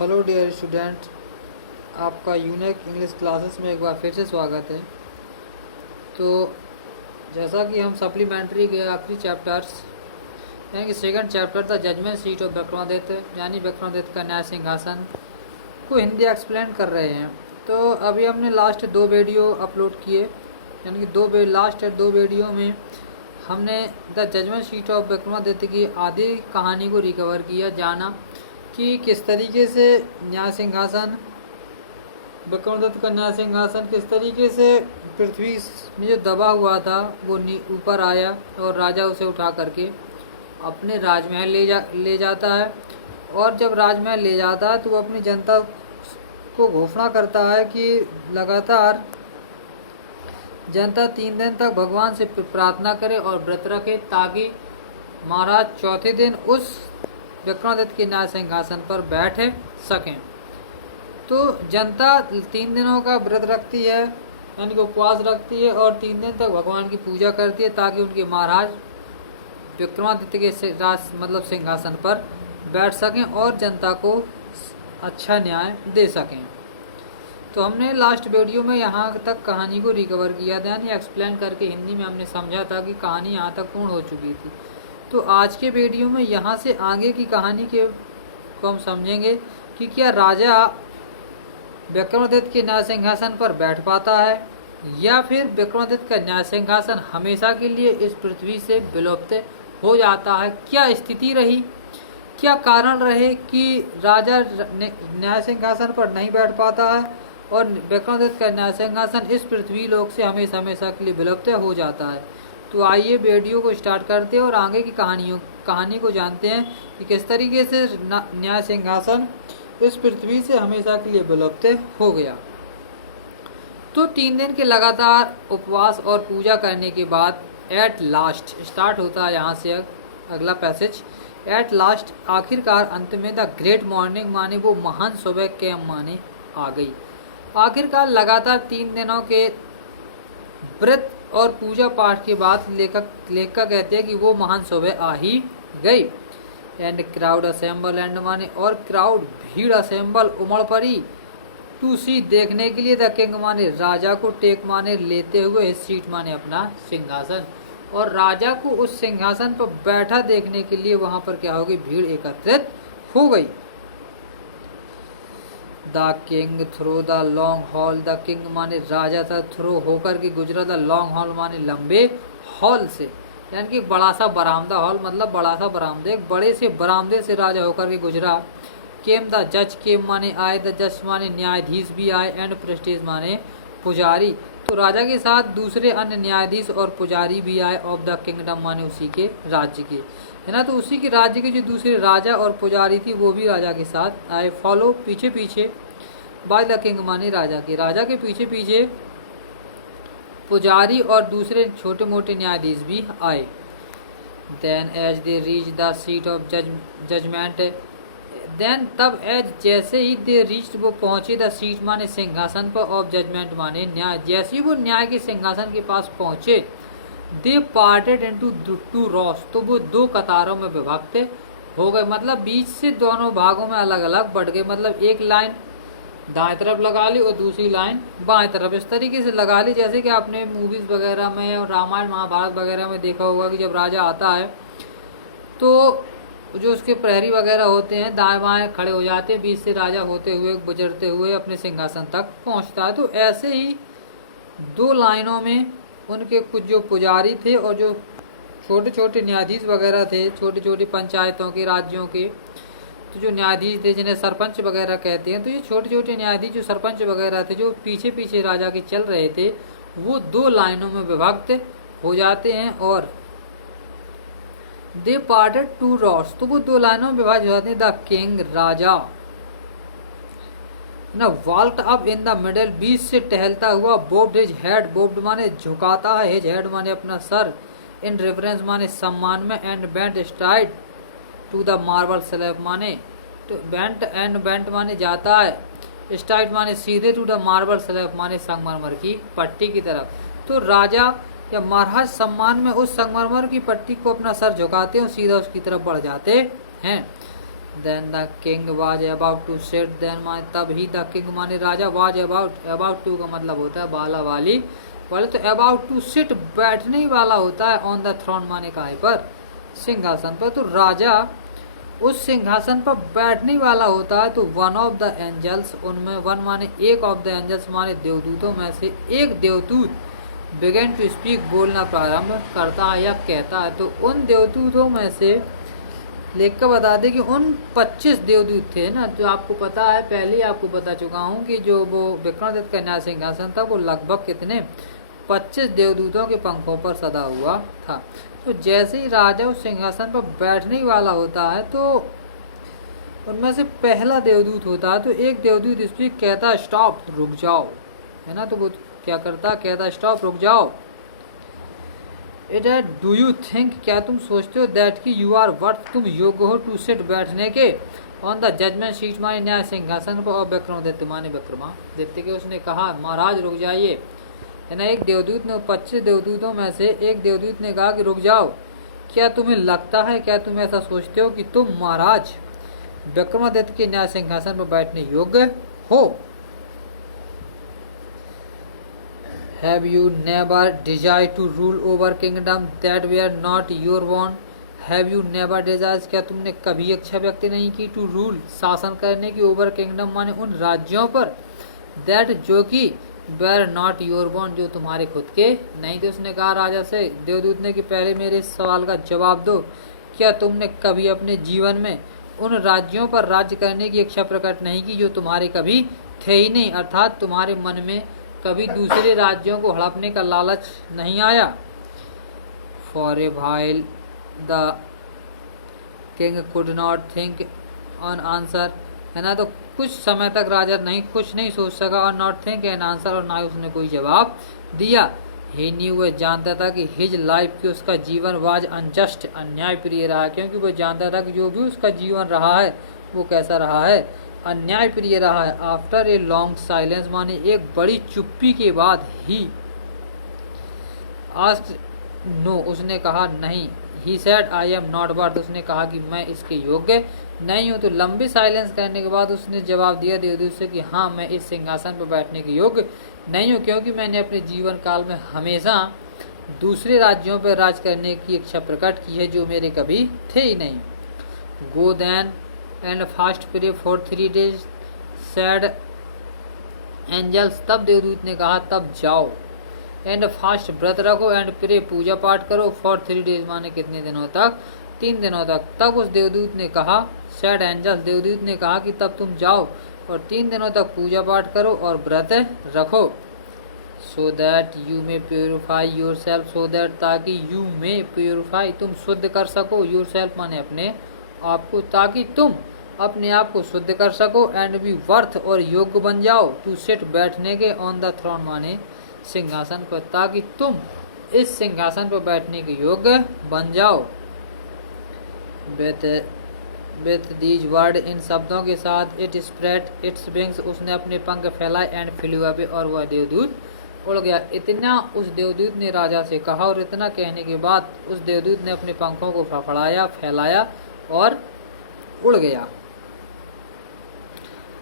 Hello dear student, आपका unique English classes में एक बार फिर से स्वागत है। तो जैसा कि हम सप्लीमेंट्री के आखिरी चैप्टर्स यानी कि second chapter the judgement seat of Vikramaditya यानी विक्रमादित्य का न्याय सिंहासन को हिंदी एक्सप्लेन कर रहे हैं। तो अभी हमने लास्ट 2 वीडियो अपलोड किए, यानी कि लास्ट 2 वीडियो में हमने the judgement seat of Vikramaditya की आधी कहानी को रिकवर किया, जाना कि किस तरीके से न्याय सिंहासन विक्रमादित्य का न्याय सिंहासन किस तरीके से पृथ्वी में जो दबा हुआ था वो ऊपर आया और राजा उसे उठा करके अपने राजमहल ले जाता है। और जब राजमहल ले जाता है तो वो अपनी जनता को घोषणा करता है कि लगातार जनता 3 दिन तक भगवान से प्रार्थना करे और व्रत रखे, ताकि महाराज चौथे दिन उस विक्रमादित्य के न्याय सिंहासन पर बैठ सकें। तो जनता 3 दिनों का व्रत रखती है, यानी कि उपवास रखती है और 3 दिन तक भगवान की पूजा करती है, ताकि उनके महाराज विक्रमादित्य के सिंहासन पर बैठ सकें और जनता को अच्छा न्याय दे सकें। तो हमने लास्ट वीडियो में यहाँ तक कहानी को रिकवर किया था, यानी एक्सप्लेन करके हिंदी में हमने समझा था कि कहानी यहाँ तक पूर्ण हो चुकी थी। तो आज के वीडियो में यहाँ से आगे की कहानी को हम समझेंगे कि क्या राजा विक्रमादित्य के न्याय सिंहासन पर बैठ पाता है या फिर विक्रमादित्य का न्याय सिंहासन हमेशा के लिए इस पृथ्वी से विलुप्त हो जाता है। क्या स्थिति रही, क्या कारण रहे कि राजा न्याय सिंहासन पर नहीं बैठ पाता है और विक्रमादित्य का न्याय सिंहासन इस पृथ्वी लोक से हमेशा हमेशा के लिए विलुप्त हो जाता है। तो आइए वीडियो को स्टार्ट करते हैं और आगे की कहानी को जानते हैं कि किस तरीके से न्याय सिंहासन इस पृथ्वी से हमेशा के लिए विलुप्त हो गया। तो 3 दिन के लगातार उपवास और पूजा करने के बाद एट लास्ट स्टार्ट होता है यहाँ से अगला पैसेज। एट लास्ट आखिरकार अंत में द ग्रेट मॉर्निंग माने वो महान सुबह के माने आ गई। आखिरकार लगातार 3 दिनों के व्रत और पूजा पाठ के बाद लेखक कहते हैं कि वो महान सुबह आ ही गई। एंड क्राउड असेंबल, एंड माने और क्राउड भीड़ असेंबल उमड़ पड़ी, टू सी देखने के लिए द किंग माने राजा को, टेक माने लेते हुए, हिज सीट माने अपना सिंहासन, और राजा को उस सिंहासन पर बैठा देखने के लिए वहां पर क्या होगी, भीड़ एकत्रित हो गई। The king through the long hall, the king माने राजा था, थ्रो होकर के गुजरा, द लॉन्ग हॉल माने लंबे हॉल से, यानी कि बड़ा सा बरामदा, हॉल मतलब बड़ा सा बरामदे, एक बड़े से बरामदे से राजा होकर के गुजरा। केम द जज, केम माने आए, द जज माने न्यायाधीश भी आए, एंड प्रेस्टीज माने पुजारी। तो राजा के साथ दूसरे अन्य न्यायाधीश और पुजारी भी आए, ऑफ द किंगडम माने उसी के राज्य के, है ना। तो उसी के राज्य के जो दूसरे राजा और पुजारी थी वो भी राजा के साथ आए, फॉलो पीछे पीछे, बाय द किंग माने राजा के पीछे पीछे पुजारी और दूसरे छोटे मोटे न्यायाधीश भी आए। Then as they reach the seat of judgement, then तब एज जैसे ही दे रीच वो पहुंचे, द सीट माने सिंहासन पर, ऑफ जजमेंट माने न्याय, जैसे ही वो न्याय के सिंहासन के पास पहुंचे, दे पार्टेड इनटू 2 रॉस, तो वो 2 कतारों में विभक्त हो गए, मतलब बीच से दोनों भागों में अलग अलग बढ़ गए। मतलब एक लाइन दाएं तरफ लगा ली और दूसरी लाइन बाएं तरफ, इस तरीके से लगा ली, जैसे कि आपने मूवीज वगैरह में और रामायण महाभारत वगैरह में देखा होगा कि जब राजा आता है तो जो उसके प्रहरी वगैरह होते हैं दाएं बाएं खड़े हो जाते हैं, बीच से राजा होते हुए गुजरते हुए अपने सिंहासन तक पहुंचता है। तो ऐसे ही 2 लाइनों में उनके कुछ जो पुजारी थे और जो छोटे छोटे न्यायाधीश वगैरह थे, छोटी छोटी पंचायतों के, राज्यों के, तो जो न्यायाधीश थे जिन्हें सरपंच वगैरह कहते हैं, तो ये छोटे छोटे न्यायाधीश जो सरपंच वगैरह थे जो पीछे पीछे राजा के चल रहे थे, वो 2 लाइनों में विभक्त हो जाते हैं और दे पार्टेड 2 रॉड्स, तो वो 2 लाइनों में विभाजित हो जाते हैं। द किंग राजा ना walked up in the middle, बीच से टहलता हुआ, बोब्ड हिज हेड, बोब्ड माने झुकाता है, हिज हेड माने अपना सर, इन रेफरेंस माने सम्मान में, and bent stride to the marble slab माने तो बेंट माने जाता है, स्ट्राइड माने सीधे, टू द मार्बल स्लैब माने संगमरमर की पट्टी की तरफ। तो राजा या महाराज सम्मान में उस संगमरमर की पट्टी को अपना सर झुकाते हैं और सीधा उसकी तरफ बढ़ जाते हैं। Then the king was about to sit, then माने तब ही, द किंग माने राजा, वाज अबाउट टू का मतलब होता है वाला वाली, वाले तो अबाउट टू सिट बैठने ही वाला होता है, ऑन द थ्रोन माने काहे पर, सिंहासन पर। तो राजा उस सिंहासन पर बैठने वाला होता है। तो वन ऑफ द एंजल्स, उनमें वन माने एक, ऑफ द एंजल्स माने देवदूतों में से एक देवदूत, बिगेन टू स्पीक बोलना प्रारंभ करता है या कहता है। तो उन देवदूतों में से लिख कर बता दें कि उन 25 देवदूत थे ना, जो आपको पता है, पहले ही आपको बता चुका हूँ कि जो वो विक्रमादित्य का न्याय सिंहासन था वो लगभग कितने 25 देवदूतों के पंखों पर सदा हुआ था। तो जैसे ही राजा उस सिंहासन पर बैठने ही वाला होता है तो उनमें से पहला देवदूत होता है। तो एक देवदूत स्पीक कहता है स्टॉप, रुक जाओ, है ना। तो वो क्या करता, कहता स्टॉप, रुक जाओ। इट है डू यू थिंक, क्या तुम सोचते हो, दैट कि यू आर वर्थ, तुम योग्य हो, टू सिट बैठने के, ऑन द जजमेंट सीट माने न्याय सिंहासन पर, और विक्रमादित्य माने विक्रमादित्य के। उसने कहा महाराज रुक जाइए, है ना। एक देवदूत ने 25 देवदूतों में से एक देवदूत ने कहा कि रुक जाओ, क्या तुम्हें लगता है, क्या तुम ऐसा सोचते हो कि तुम महाराज विक्रमादित्य के न्याय सिंहासन पर बैठने योग्य हो। Have you never desired to rule over kingdom that were not your own? Have you never desired, क्या तुमने कभी इच्छा व्यक्त नहीं की, to rule शासन करने की, over kingdom माने उन राज्यों पर, that जो कि were not your own जो तुम्हारे खुद के नहीं थे। उसने कहा राजा से, देवदूत ने, कि पहले मेरे सवाल का जवाब दो, क्या तुमने कभी अपने जीवन में उन राज्यों पर राज्य करने की इच्छा प्रकट नहीं की जो तुम्हारे कभी थे ही नहीं, अर्थात तुम्हारे मन में कभी दूसरे राज्यों को हड़पने का लालच नहीं आया। For a while the king could not think on answer, है ना। तो कुछ समय तक राजा कुछ नहीं सोच सका, और नॉट थिंक एन आंसर, और ना उसने कोई जवाब दिया। ही न्यू, वह जानता था कि हिज लाइफ, की उसका जीवन, वाज अनजस्ट, अन्याय प्रिय रहा, क्योंकि वह जानता था कि जो भी उसका जीवन रहा है वो कैसा रहा है, अन्याय प्रिय रहा है। आफ्टर ए लॉन्ग साइलेंस माने एक बड़ी चुप्पी के बाद ही, आस्क्ड नो, उसने कहा नहीं, he said I am not worth, उसने कहा कि मैं इसके योग्य नहीं हूँ। तो लंबी साइलेंस करने के बाद उसने जवाब दिया देवदूत से कि हाँ, मैं इस सिंहासन पर बैठने के योग्य नहीं हूँ, क्योंकि मैंने अपने जीवन काल में हमेशा दूसरे राज्यों पर राज करने की इच्छा प्रकट की है जो मेरे कभी थे ही नहीं। Go then and fast pray for 3 days said angels, तब देवदूत ने कहा तब जाओ, एंड फास्ट व्रत रखो, एंड प्रे पूजा पाठ करो, फॉर 3 days माने कितने दिनों तक, 3 दिनों तक। तब उस देवदूत ने कहा, सैड एंजल्स, देवदूत ने कहा कि तब तुम जाओ और 3 दिनों तक पूजा पाठ करो और व्रत रखो। So that you may purify your self, so that ताकि, यू मे प्योरीफाई तुम शुद्ध कर सको, योर सेल्फ माने अपने आपको, ताकि तुम अपने आप को शुद्ध कर सको, एंड बी वर्थ और योग्य बन जाओ, टू सिट बैठने के, ऑन द थ्रोन माने सिंहासन पर, ताकि तुम इस सिंहासन पर बैठने के योग्य बन जाओ। विथ दीज वर्ड, इन शब्दों के साथ, इट स्प्रेड इट्स विंग्स, उसने अपने पंख फैलाए, एंड फ्लू अवे, और वह देवदूत उड़ गया। इतना उस देवदूत ने राजा से कहा, और इतना कहने के बाद उस देवदूत ने अपने पंखों को फड़फड़ाया, फैलाया और उड़ गया।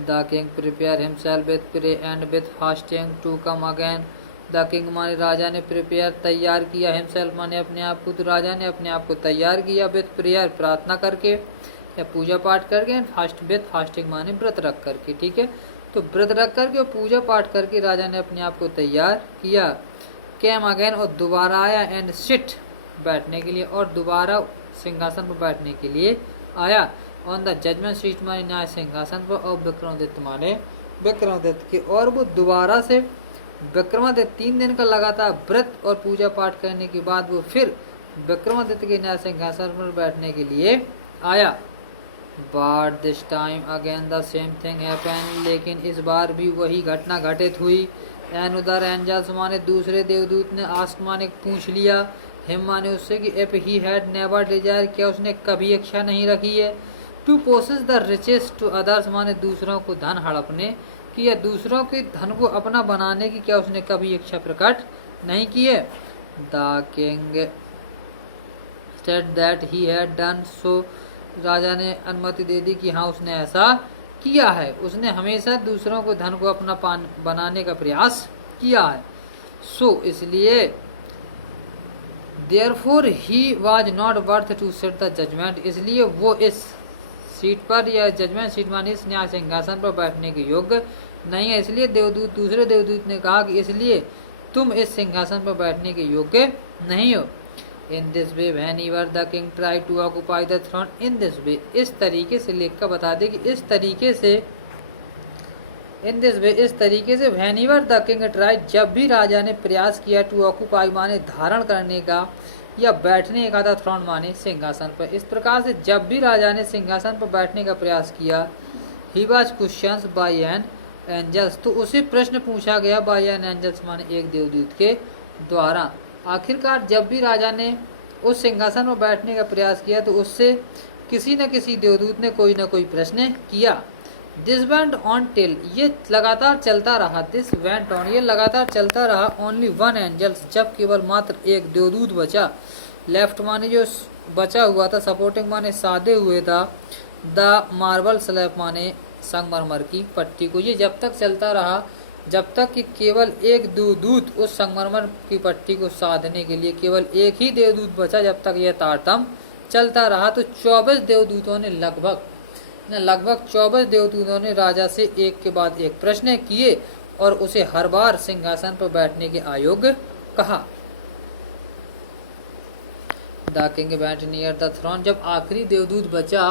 The king prepare himself with pray and with fasting to come again, the king माने राजा ने, प्रिपेयर तैयार किया, हिमसेल्फ माने अपने आप को, तो राजा ने अपने आप को तैयार किया, विथ प्रेयर प्रार्थना करके या पूजा पाठ करके, एंड फास्ट विथ फास्टिंग माने व्रत रख करके, ठीक है। तो व्रत रख करके और पूजा पाठ करके राजा ने अपने आप को तैयार किया। केम अगेन, और दोबारा आया, एंड सिट बैठने के लिए, और दोबारा सिंहासन पर बैठने के लिए आया, ऑन द जजमेंट सीट माने न्याय सिंहासन पर, और विक्रमादित्य माने विक्रमादित्य के, और वो दोबारा से विक्रमादित्य 3 दिन का लगातार व्रत और पूजा पाठ करने के बाद वो फिर विक्रमादित्य के न्याय सिंहासन पर बैठने के लिए आया। But this time again the same thing happened, लेकिन इस बार भी वही घटना घटित हुई। एंड उधर एंजल्स माने दूसरे देवदूत ने, आस्क माने पूछ लिया, हिम माने उससे कि if he had never desire, क्या उसने कभी इच्छा नहीं रखी है, to possess the riches to others माने दूसरों को धन हड़पने की, या दूसरों के धन को अपना बनाने की, क्या उसने कभी इच्छा प्रकट नहीं की है। The king said that he had done so राजा ने अनुमति दे दी कि हाँ उसने ऐसा किया है। उसने हमेशा दूसरों को धन को अपना बनाने का प्रयास किया है। इसलिए therefore he was not worth to set the judgement, इसलिए वो इस सीट पर या जजमेंट सीट मानी इस न्याय सिंहासन पर बैठने के योग्य नहीं है। इसलिए दूसरे देवदूत ने कहा कि इसलिए तुम इस सिंहासन पर बैठने के योग्य नहीं हो। In this way whenever the king try to occupy the throne in this way, इस तरीके से लिख कर बता दे कि इस तरीके से इन दिस वे, इस तरीके से व्हेनेवर द किंग ट्राई, जब भी राजा ने प्रयास किया, टू ऑक्यूपाई माने धारण करने का या बैठने का, था थ्रोन माने सिंहासन पर, इस प्रकार से जब भी राजा ने सिंहासन पर बैठने का प्रयास किया, he was questions by an angels, तो उसे प्रश्न पूछा गया बाय एन एंजल्स माने एक देवदूत के द्वारा। आखिरकार जब भी राजा ने उस सिंहासन पर बैठने का प्रयास किया तो उससे किसी न किसी देवदूत ने कोई न कोई प्रश्न किया। दिस वेंट ऑन टिल, ये लगातार चलता रहा, दिस वेंट ऑन, ये लगातार चलता रहा, ओनली वन एंजल्स, जब केवल मात्र एक देवदूत बचा, लेफ्ट माने जो बचा हुआ था, सपोर्टिंग माने साधे हुए था, द मार्बल स्लैब माने संगमरमर की पट्टी को। ये जब तक चलता रहा जब तक कि केवल एक देवदूत उस संगमरमर की पट्टी को साधने के लिए केवल एक ही देवदूत बचा, जब तक यह तारतम चलता रहा। तो 24 देवदूतों ने लगभग 24 देवदूतों ने राजा से एक के बाद एक प्रश्न किए और उसे हर बार सिंहासन पर बैठने के अयोग्य कहा। The king went near the throne, जब आखिरी देवदूत बचा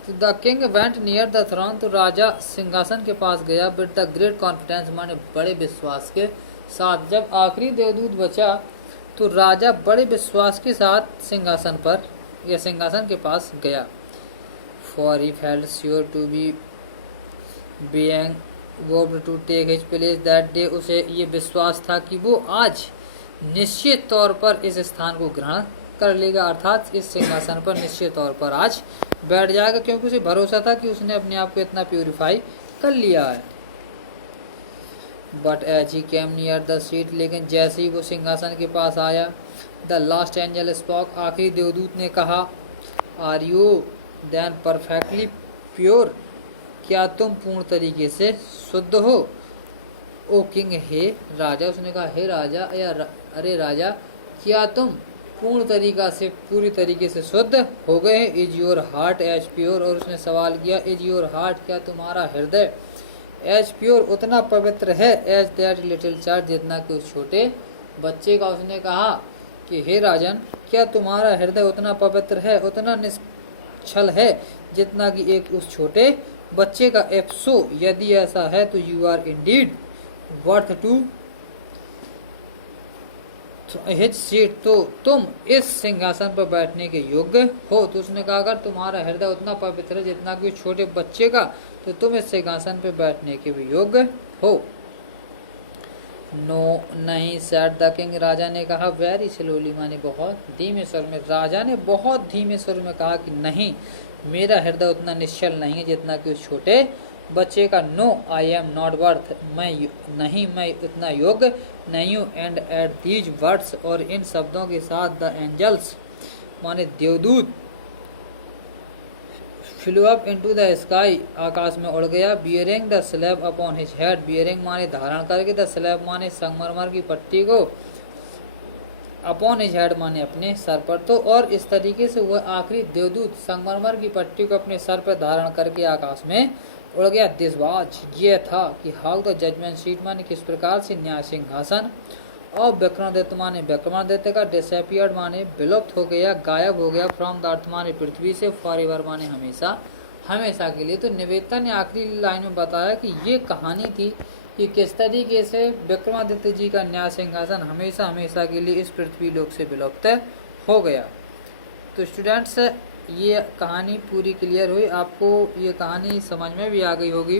तो the king went near the throne, तो राजा सिंहासन के पास गया, विद द ग्रेट कॉन्फिडेंस माने बड़े विश्वास के साथ। जब आखिरी देवदूत बचा तो राजा बड़े विश्वास के साथ सिंहासन पर या सिंहासन के पास गया। For he felt sure to be being vowed to take his place that day, उसे ये विश्वास था कि वो आज निश्चित तौर पर इस स्थान को ग्रहण कर लेगा, अर्थात इस सिंहासन पर निश्चित तौर पर आज बैठ जाएगा, क्योंकि उसे भरोसा था कि उसने अपने आप को इतना प्यूरिफाई कर लिया है। But as he came near the seat, लेकिन जैसे ही वो सिंहासन के पास आया, द लास्ट एंजल स्पॉक, आखिरी देवदूत ने कहा, are you then perfectly pure, क्या तुम पूर्ण तरीके से शुद्ध हो। ओ किंग, हे राजा, उसने कहा हे राजा या अरे राजा, क्या तुम पूर्ण तरीका से पूरी तरीके से शुद्ध हो गए हैं। Is your heart as pure, और उसने सवाल किया इज योर हार्ट, क्या तुम्हारा हृदय एज प्योर उतना पवित्र है, एज दैट लिटिल चाइल्ड, जितना कि उस छोटे बच्चे का। उसने कहा कि हे राजन, क्या तुम्हारा हृदय उतना पवित्र है, उतना निश्चल है, जितना कि एक उस छोटे बच्चे का। इफ सो, यदि ऐसा है तो you are indeed worth to his seat, तो तुम इस सिंहासन पर बैठने के योग्य हो। तो उसने कहा अगर तुम्हारा हृदय उतना पवित्र है जितना कि छोटे बच्चे का, तो तुम इस सिंहासन पर बैठने के भी योग्य हो। नो नहीं, सैड द किंग, राजा ने कहा, वेरी स्लोली माने बहुत धीमे स्वर में। राजा ने बहुत धीमे स्वर में कहा कि नहीं, मेरा हृदय उतना निश्चल नहीं है जितना कि उस छोटे बच्चे का। No I am not worth, मैं उतना योग्य नहीं हूँ। एंड एट दीज वर्ड्स, और इन शब्दों के साथ द एंजल्स माने देवदूत flew up into the sky, आकाश में उड़ गया। Bearing the slab upon his head, bearing माने धारण करके, द स्लैब माने संगमरमर की पट्टी को, अपॉन हिज हेड माने अपने सर पर। तो और इस तरीके से वह आखिरी देवदूत संगमरमर की पट्टी को अपने सर पर धारण करके आकाश में उड़ गया। दिस वाज, ये था कि हाउ द जजमेंट सीट माने किस प्रकार से न्याय सिंहासन, और विक्रमादित्य माने विक्रमादित्य का, डिसअपियर्ड माने विलुप्त हो गया, गायब हो गया, फ्रॉम द अर्थ माने पृथ्वी से, फॉरएवर माने हमेशा हमेशा के लिए। तो निवेदिता ने आखिरी लाइन में बताया कि ये कहानी थी कि किस तरीके से विक्रमादित्य जी का न्याय सिंहासन हमेशा हमेशा के लिए इस पृथ्वी लोक से विलुप्त हो गया। तो स्टूडेंट्स, ये कहानी पूरी क्लियर हुई, आपको ये कहानी समझ में भी आ गई होगी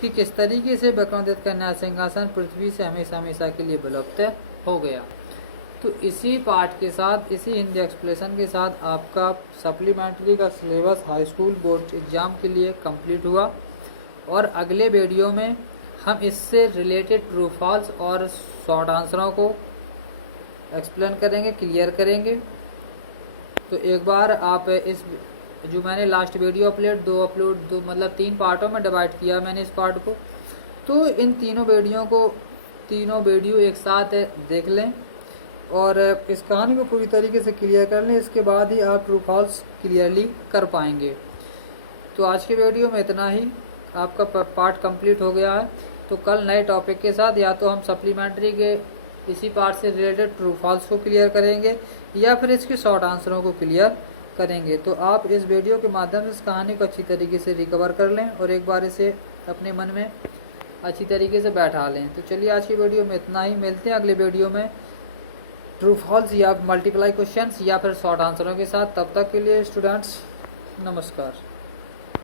कि किस तरीके से विक्रमादित्य का न्याय सिंहासन पृथ्वी से हमेशा हमेशा के लिए विलुप्त हो गया। तो इसी पाठ के साथ, इसी हिंदी एक्सप्लेनेशन के साथ आपका सप्लीमेंट्री का syllabus high school board exam के लिए कंप्लीट हुआ। और अगले वीडियो में हम इससे रिलेटेड ट्रू फॉल्स और शॉर्ट आंसरों को एक्सप्लेन करेंगे, क्लियर करेंगे। तो एक बार आप इस जो मैंने लास्ट वीडियो दो मतलब 3 पार्टों में डिवाइड किया मैंने इस पार्ट को। तो इन तीनों वीडियो एक साथ देख लें और इस कहानी को पूरी तरीके से क्लियर कर लें, इसके बाद ही आप ट्रू फॉल्स क्लियरली कर पाएंगे। तो आज के वीडियो में इतना ही, आपका पार्ट कंप्लीट हो गया है। तो कल नए टॉपिक के साथ या तो हम सप्लीमेंट्री के इसी पार्ट से रिलेटेड ट्रू फॉल्स को क्लियर करेंगे या फिर इसके शॉर्ट आंसरों को क्लियर करेंगे। तो आप इस वीडियो के माध्यम से इस कहानी को अच्छी तरीके से रिकवर कर लें और एक बार इसे अपने मन में अच्छी तरीके से बैठा लें। तो चलिए आज की वीडियो में इतना ही, मिलते हैं अगले वीडियो में ट्रू फॉल्स या मल्टीप्लाई क्वेश्चंस या फिर शॉर्ट आंसरों के साथ। तब तक के लिए स्टूडेंट्स नमस्कार।